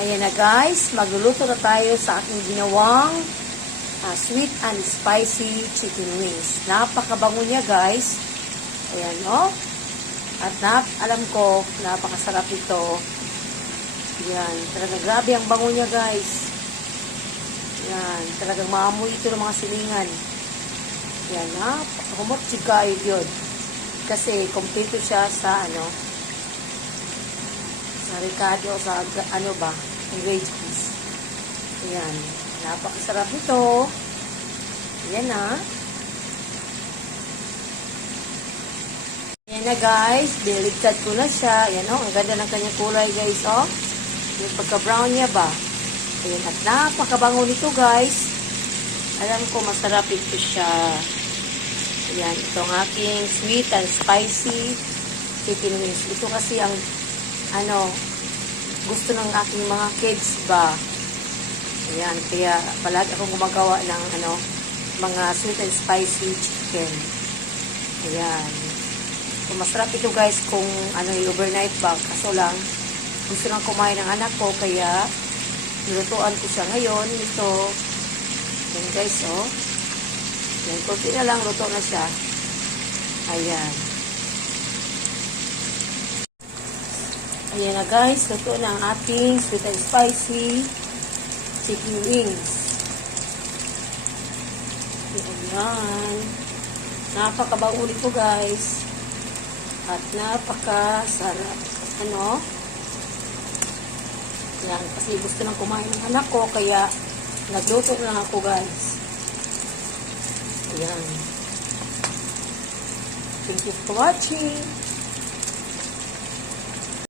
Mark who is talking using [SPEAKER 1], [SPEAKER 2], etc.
[SPEAKER 1] Ayan na guys, magluluto na tayo sa aking ginawang ah, sweet and spicy chicken wings. Napakabango niya guys. Ayan o. At nap, alam ko, napakasarap ito. Yan, talaga grabe ang bango niya guys. Yan, talagang maamoy ito ng mga silingan. Yan, napakahumot si kayo yun. Kasi kompleto siya sa ano, sa Ricardo, sa ano ba, ingredients. Ayan. Napakasarap ito. Ayan na. Ayan na guys. Biligtad ko na siya. Ayan o. Ang ganda ng kanyang kulay guys o. Yung pagka-brown niya ba. Ayan. At napakabango nito guys. Alam ko masarap ito siya. Ayan. Itong aking sweet and spicy chicken wings. Ito kasi ang ano, gusto ng aking mga kids ba. Ayan, kaya palagi akong gumagawa ng ano, mga sweet and spicy chicken. Ayan. So, masarap ito guys kung ano yung overnight ba. Kaso lang, gusto nang kumain ng anak ko, kaya nilutuan ko siya ngayon. Ito, yan guys, oh. Yan, kunti na lang, luto na siya. Ayan. Ayan na guys, luto na ang ating sweet and spicy chicken wings. Ayan. Napakabango nito guys. At napakasarap. Ano? Yan, kasi gusto nang kumain ng anak ko, kaya nagluto lang ako guys. Ayan. Thank you for watching.